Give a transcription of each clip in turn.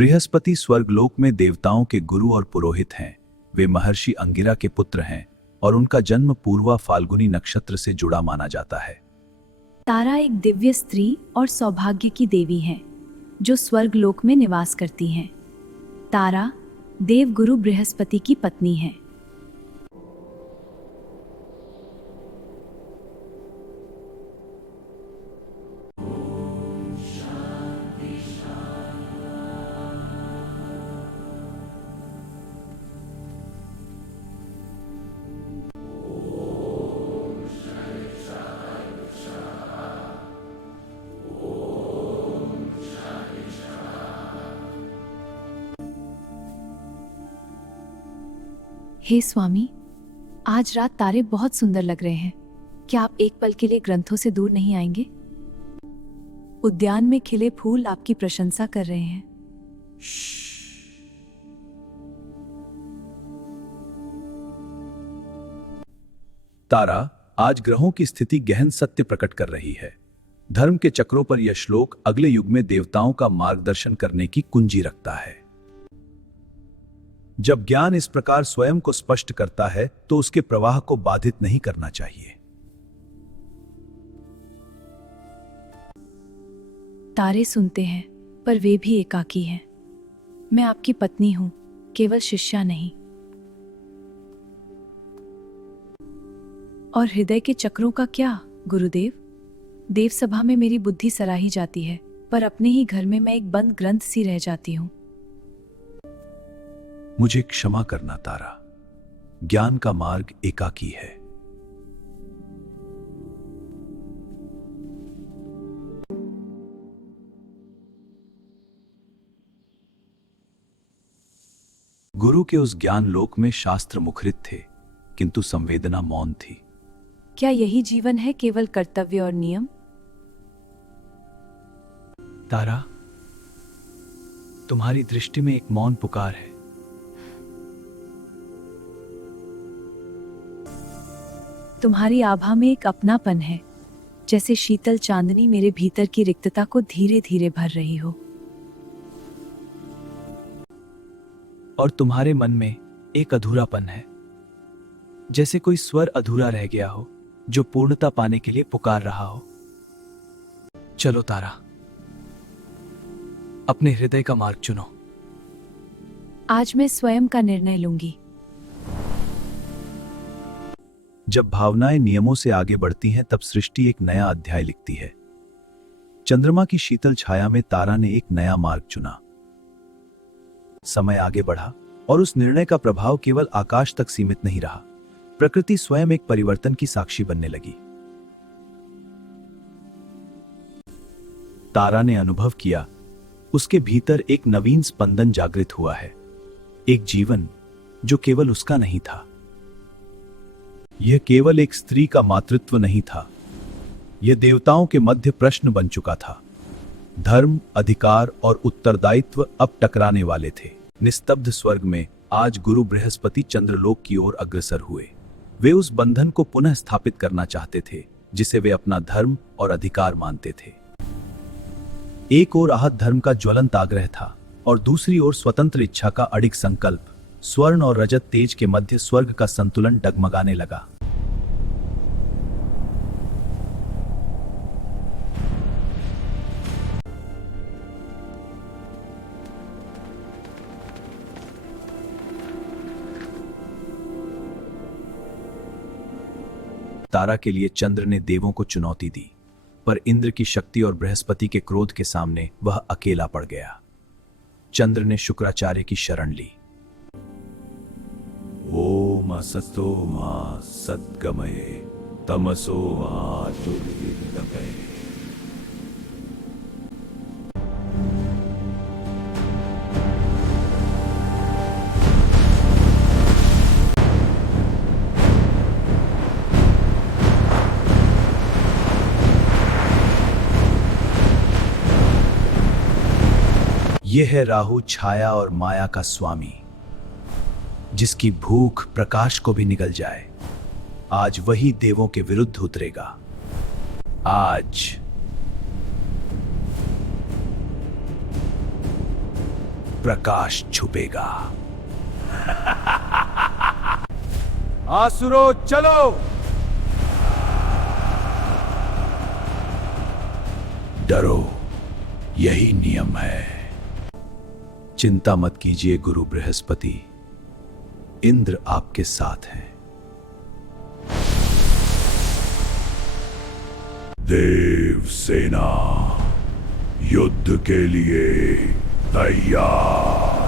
बृहस्पति स्वर्गलोक में देवताओं के गुरु और पुरोहित हैं। वे महर्षि अंगिरा के पुत्र हैं और उनका जन्म पूर्वा फाल्गुनी नक्षत्र से जुड़ा माना जाता है। तारा एक दिव्य स्त्री और सौभाग्य की देवी है जो स्वर्गलोक में निवास करती हैं। तारा देवगुरु बृहस्पति की पत्नी है। हे स्वामी, आज रात तारे बहुत सुंदर लग रहे हैं। क्या आप एक पल के लिए ग्रंथों से दूर नहीं आएंगे? उद्यान में खिले फूल आपकी प्रशंसा कर रहे हैं। तारा, आज ग्रहों की स्थिति गहन सत्य प्रकट कर रही है। धर्म के चक्रों पर यह श्लोक अगले युग में देवताओं का मार्गदर्शन करने की कुंजी रखता है। जब ज्ञान इस प्रकार स्वयं को स्पष्ट करता है तो उसके प्रवाह को बाधित नहीं करना चाहिए। तारे सुनते हैं पर वे भी एकाकी हैं। मैं आपकी पत्नी हूं, केवल शिष्या नहीं। और हृदय के चक्रों का क्या, गुरुदेव? देव सभा में मेरी बुद्धि सराही जाती है, पर अपने ही घर में मैं एक बंद ग्रंथ सी रह जाती हूं। मुझे क्षमा करना तारा, ज्ञान का मार्ग एकाकी है। गुरु के उस ज्ञान लोक में शास्त्र मुखरित थे, किंतु संवेदना मौन थी। क्या यही जीवन है, केवल कर्तव्य और नियम? तारा, तुम्हारी दृष्टि में एक मौन पुकार है। तुम्हारी आभा में एक अपनापन है, जैसे शीतल चांदनी मेरे भीतर की रिक्तता को धीरे धीरे भर रही हो। और तुम्हारे मन में एक अधूरापन है, जैसे कोई स्वर अधूरा रह गया हो जो पूर्णता पाने के लिए पुकार रहा हो। चलो तारा, अपने हृदय का मार्ग चुनो। आज मैं स्वयं का निर्णय लूंगी। जब भावनाएं नियमों से आगे बढ़ती हैं तब सृष्टि एक नया अध्याय लिखती है। चंद्रमा की शीतल छाया में तारा ने एक नया मार्ग चुना। समय आगे बढ़ा और उस निर्णय का प्रभाव केवल आकाश तक सीमित नहीं रहा। प्रकृति स्वयं एक परिवर्तन की साक्षी बनने लगी। तारा ने अनुभव किया, उसके भीतर एक नवीन स्पंदन जागृत हुआ है, एक जीवन जो केवल उसका नहीं था। यह केवल एक स्त्री का मातृत्व नहीं था, यह देवताओं के मध्य प्रश्न बन चुका था। धर्म, अधिकार और उत्तरदायित्व अब टकराने वाले थे। निस्तब्ध स्वर्ग में आज गुरु बृहस्पति चंद्रलोक की ओर अग्रसर हुए। वे उस बंधन को पुनः स्थापित करना चाहते थे जिसे वे अपना धर्म और अधिकार मानते थे। एक ओर आहत धर्म का ज्वलंत आग्रह था और दूसरी ओर स्वतंत्र इच्छा का अडिग संकल्प। स्वर्ण और रजत तेज के मध्य स्वर्ग का संतुलन डगमगाने लगा। तारा के लिए चंद्र ने देवों को चुनौती दी, पर इंद्र की शक्ति और बृहस्पति के क्रोध के सामने वह अकेला पड़ गया। चंद्र ने शुक्राचार्य की शरण ली। ओम असतो मा सद्गमये तमसो मा दुर्विद्मये। यह है राहु, छाया और माया का स्वामी, जिसकी भूख प्रकाश को भी निगल जाए। आज वही देवों के विरुद्ध उतरेगा। आज प्रकाश छुपेगा। आसुरो चलो। डरो, यही नियम है। चिंता मत कीजिए गुरु बृहस्पति, इंद्र आपके साथ हैं। देव सेना युद्ध के लिए तैयार।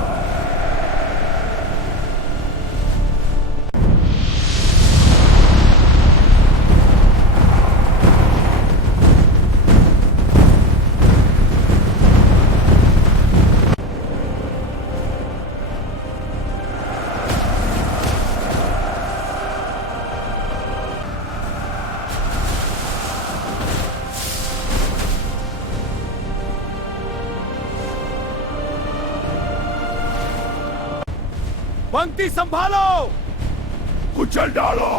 पंक्ति संभालो, कुचल डालो।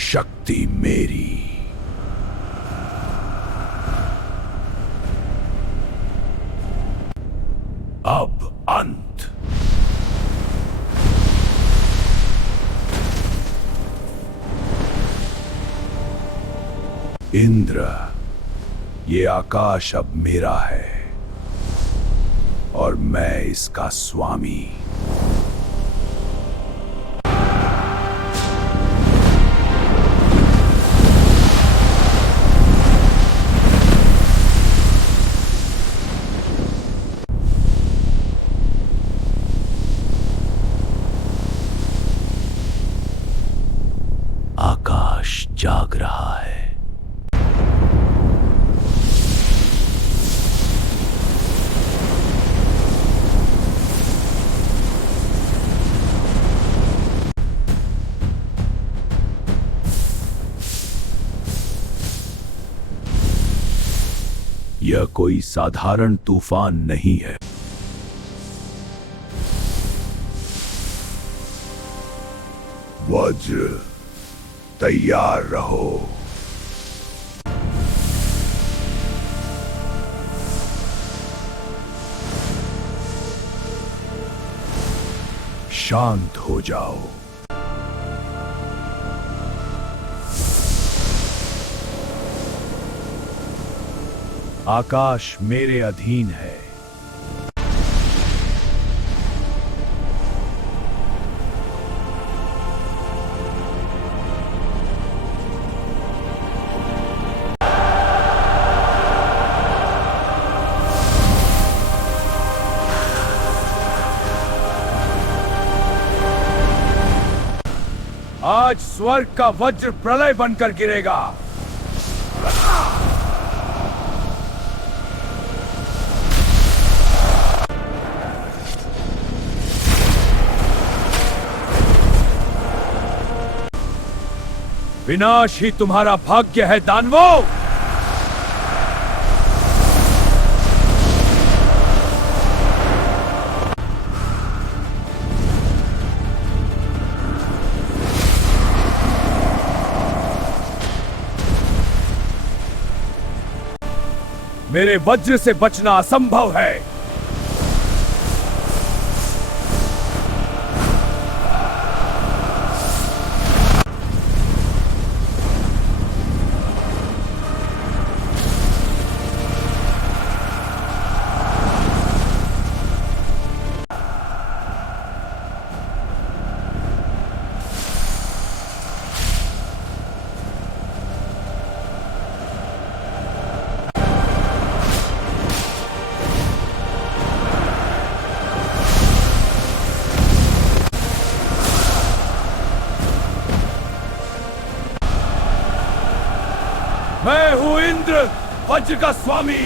शक्ति मेरी। अब अंत। इंद्र, ये आकाश अब मेरा है और मैं इसका स्वामी। आकाश जाग रहा है। यह कोई साधारण तूफान नहीं है। वज्र, तैयार रहो। शांत हो जाओ। आकाश मेरे अधीन है। आज स्वर्ग का वज्र प्रलय बनकर गिरेगा। विनाश ही तुम्हारा भाग्य है दानवों। मेरे वज्र से बचना असंभव है। मैं हूं इंद्र, वज्र का स्वामी।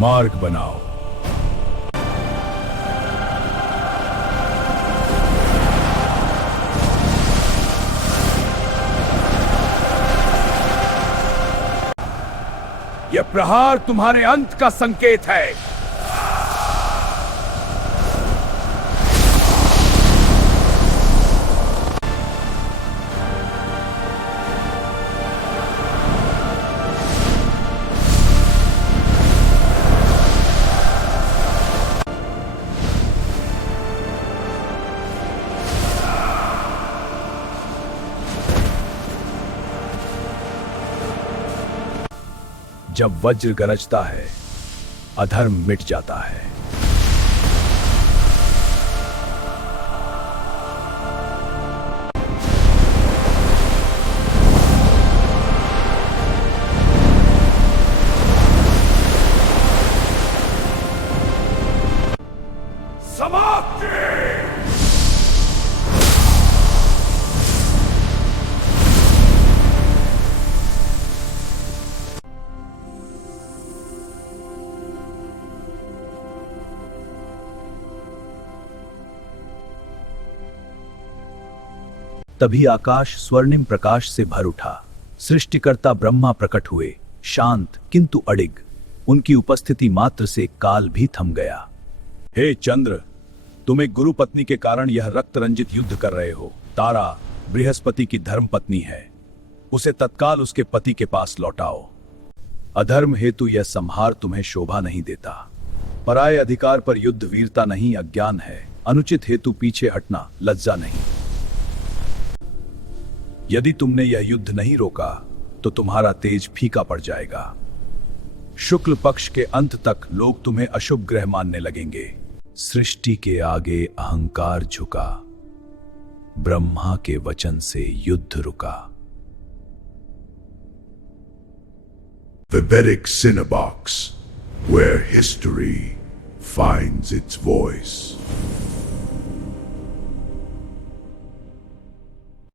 मार्ग बनाओ। यह प्रहार तुम्हारे अंत का संकेत है। जब वज्र गरजता है, अधर्म मिट जाता है। समाप्ति। तभी आकाश स्वर्णिम प्रकाश से भर उठा। सृष्टिकर्ता ब्रह्मा प्रकट हुए, शांत किंतु अडिग। उनकी उपस्थिति मात्र से काल भी थम गया। हे चंद्र, तुम एक गुरु पत्नी के कारण यह रक्त रंजित युद्ध कर रहे हो। तारा बृहस्पति की धर्म पत्नी है, उसे तत्काल उसके पति के पास लौटाओ। अधर्म हेतु यह संहार तुम्हें शोभा नहीं देता। पराये अधिकार पर युद्ध वीरता नहीं, अज्ञान है। अनुचित हेतु पीछे हटना लज्जा नहीं। यदि तुमने यह युद्ध नहीं रोका तो तुम्हारा तेज फीका पड़ जाएगा। शुक्ल पक्ष के अंत तक लोग तुम्हें अशुभ ग्रह मानने लगेंगे। सृष्टि के आगे अहंकार झुका, ब्रह्मा के वचन से युद्ध रुका। Vivedic Cinebox, where history finds its voice.